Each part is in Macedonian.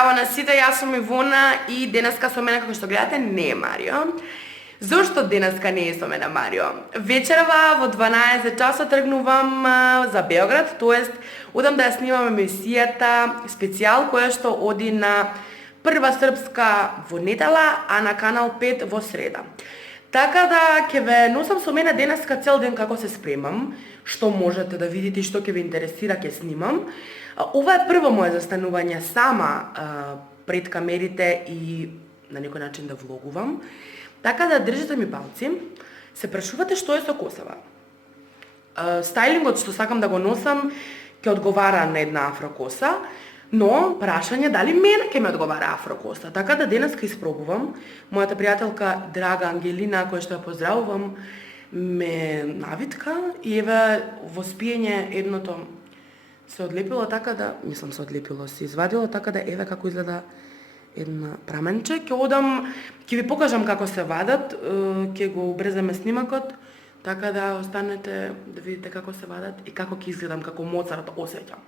Здрава на сите, јас сум Ивона и денеска со мене, како што гледате, не е Марио. Зошто денеска не е со мене Марио? Вечерва во 12 часа тргнувам за Београд, тоест одам да ја снимам емисијата специјал која што оди на Прва српска во недела, а на Канал 5 во среда. Така да ќе ве носам со мене денеска цел ден како се спремам, што можете да видите и што ќе ве интересира ќе снимам. Ова е прво моје застанување сама пред камерите и на некој начин да влогувам. Така да држите ми палци. Се прашувате што е со косава. Стајлингот што сакам да го носам ќе одговара на една афрокоса, но прашање дали мене ќе ме одговара афрокоса. Така да денеска испробувам. Мојата пријателка драга Ангелина, која што ја поздравувам, ме навитка и еве во спиење едното се одлепило така да, мислам се одлепило, се извадило така да еве како изгледа една праменче. Ќе одам, ќе ви покажам како се вадат, ќе го убрзаме снимакот, така да останете да видите како се вадат и како ќе изгледам, како Моцарт осеќам.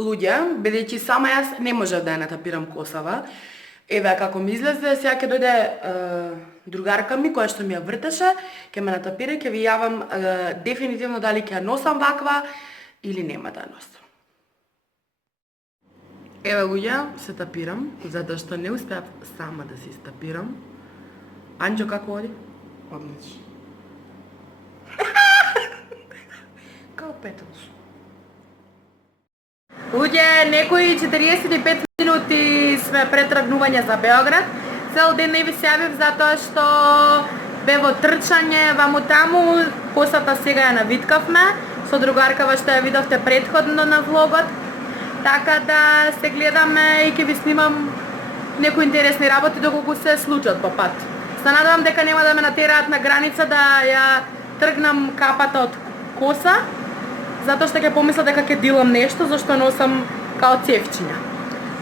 Луѓе, бидејќи сама јас не можев да ја натапирам косава. Еве како ми излезе, сега ќе дојде другарка ми која што ми ја вртеше, ќе ме натапира и ќе ви јавам дефинитивно дали ќе ја носам ваква или нема да ја носам. Еве луѓе, се тапирам, затоа што не успеав сама да се истапирам. Анџо, како оди? Одлично. Као петолш. Луѓе, некои 45 минути сме пред тргнување за Београд. Цел ден не ви се јавив затоа што бе во трчање ваму таму, косата сега ја навиткавме, со другаркава што ја видовте претходно на влогот. Така да се гледаме и ќе ви снимам некои интересни работи доколку се случат по пат. Се надевам дека нема да ме натераат на граница да ја тргнам капата од коса, затоа што ќе помисля дека ќе дилам нешто зашто носам као цевчиња.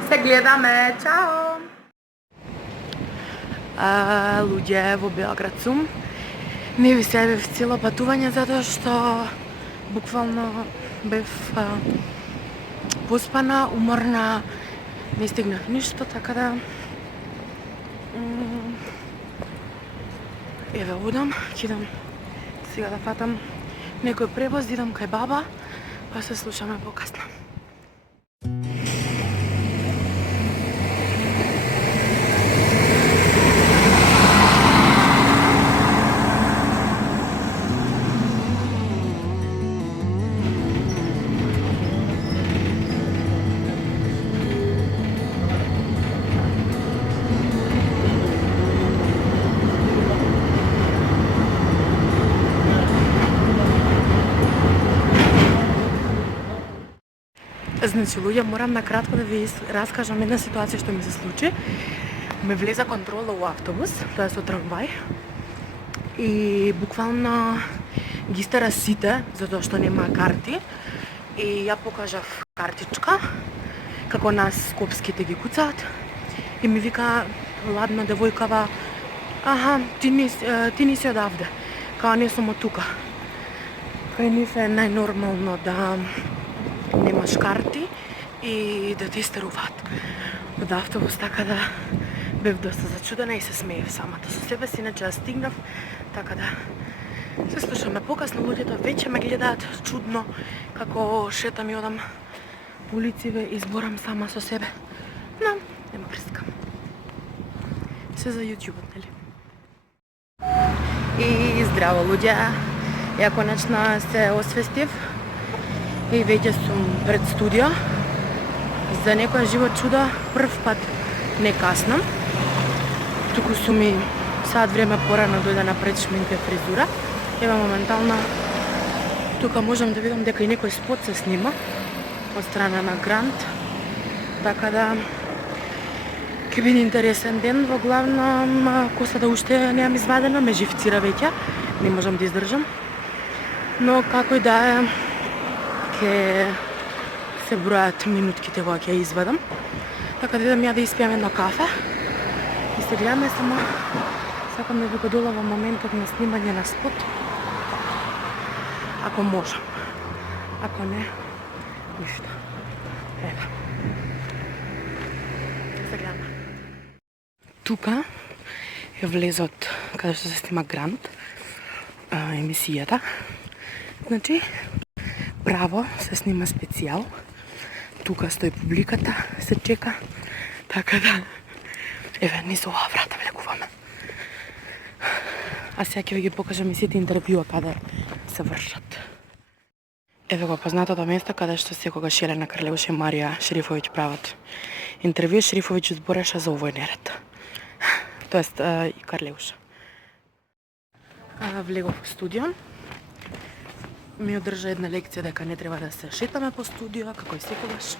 Се гледаме, чао! Луѓе, во Београд сум. Не ви се јавив цело патување затоа што буквално бев поспана, уморна, не стигнав ништо, така да еве одам, ќе идам сега да фатам некој превоз, идам кај баба, па се слушаме покасно. Значи, луѓе, морам накратко да ви раскажам една ситуација што ми се случи. Ме влеза контрола у автобус, тоа е со трамвај. И буквално ги стара сите, затоа што нема карти. и ја покажав картичка, како нас скопските ги куцаат, и ми вика ладна девојкава, аха, ти не си одавде, као не сум од тука. Кај нив е најнормално да немаш карти и да те истеруваат од автобус, така да бев доста зачудена и се смеев самата со себе си, иначе ја стигнав, така да се слушаме покасно, луѓето веќе ме гледаат чудно како шетам и одам улициве и зборам сама со себе, но нема врска. Се за YouTube, нели? И здраво луѓе, ја конечно се освестив и веќе сум пред студио. За некоја живот чудо прв пат не каснам, туку сум и сад време порано дојде напред шминка и фризура. Ева моментално тука можам да видам дека и некој спот се снима од страна на Грант, така да ќе биде интересен ден. Во главно косата уште немам извадена, ме живцира веќе, не можам да издржам. Но како и да е, ќе се бројат минутките кога ќе извадам. Така да идам ја да испијам едно кафе и се гледаме, само сакам да ви го доловам моментот на снимање на спот. Ако можам. Ако не, ништо. Ева. Се гледаме. Тука е влезот каде што се снима Грант, емисијата. Значи, право се снима специјал. Тука стои публиката, се чека. Така да, еве, низ оваа врата влегуваме. А сега ќе ви ги покажам и сите интервјуа каде се вршат. Еве го познатото место каде што секогаш Елена Карлеуш и Марија Шерифовиќ прават интервју. Шерифовиќ збореше за овој неред. Тоест и Карлеуш. Влегов во студио. Ми одржа една лекција дека не треба да се шетаме по студио, како и секогаш.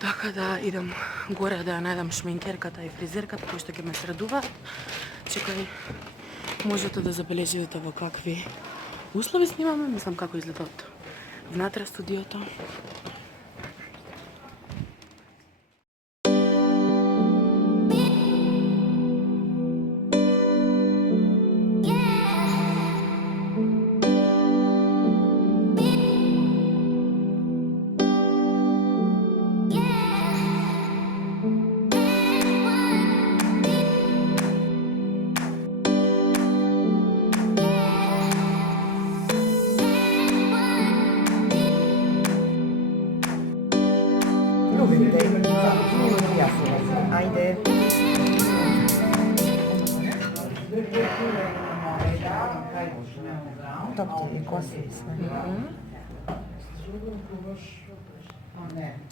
Така да идам горе да ја најдам шминкерката и фризерката кои што ќе ме средуваат. Чекај, можете да забележите во какви услови снимаме, мислам како изгледа од внатре студиото. Ajde. Топ ти коси sve.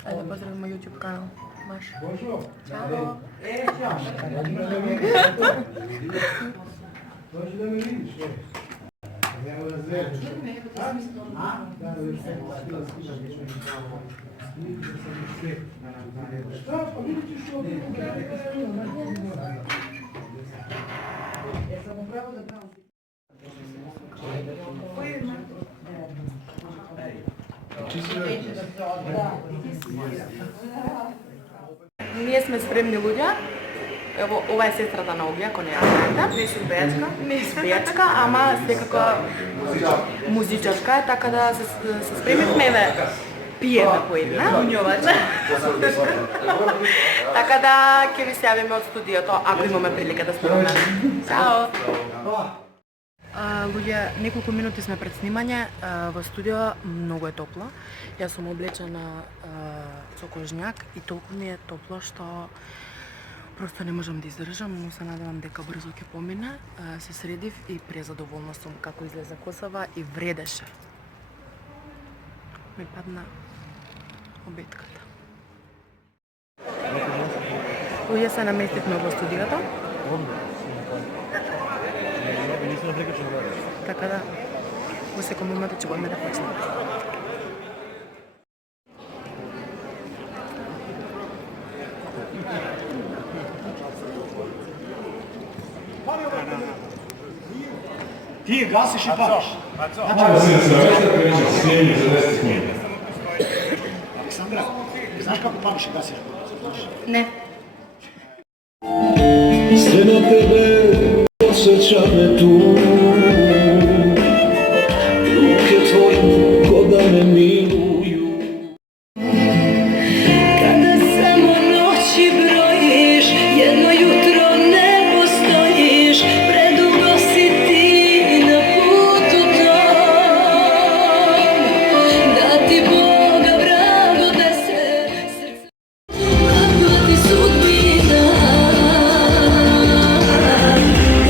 Ajde, pozdravimo YouTube kanal. Baš. Ćao. Dođi da me vidiš. Evo da zvedaš. Šta? Pa vidit ćeš što bi sam upravo da pravim. Ние сме спремни луѓе. Ево, ова е сестрата на Огија, ако не ја знаете. Не сум пејачка. Не си пејачка, ама секако музичарка е, така да се спремивме, еве, пиеме по една. Унјовача. Така да ќе ви се јавиме од студиото, ако имаме прилика да снимаме. Чао! Луѓе, неколку минути сме пред снимање во студио, многу е топло. Јас сум облечена со кожњак и толку ми е топло што просто не можам да издржам, но се надевам дека брзо ќе помине. Се средив и презадоволна сум како излезе косава и вредеше. Ми падна обетката. Луѓе, се наместивме во студиото. Така да, во секој момент ќе го да почнем. Ти гасиш и палиш. Ajde, sine, se već da krećeš snimanje za 10 minuta. Znaš kako pališ i gasiš? Znaš? Ne. Sve na tebe osjeća me tu. Ruke tvoje ko da me miluju. Kada samo noći brojiš, jedno jutro ne postojiš, predugo si ti na putu tom, da ti Boga vrago da se srce kako ti sudbina,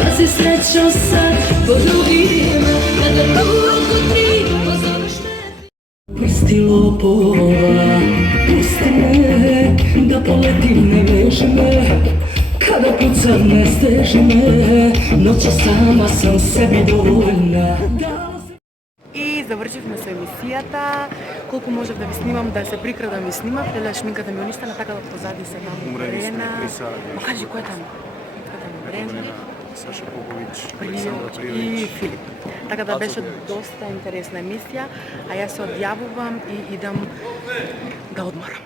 da si srećo sad po drugima, kada dugo ti pozoveš me. Listi lopova, pusti me, da poletim ne veži me, kada pucam ne steži me, noća sama sam sebi dovoljna. И завршивме со емисијата. Колку можев да ви снимам, да се прикра да ми снимав, теле шминката ми уништена, така да позади се нам Брена. Ма кажи кој е таму? Брена, Саша Попович, и Александра Приевич. Филип. Така да беше доста интересна емисија, а јас се одјавувам и идам да одморам.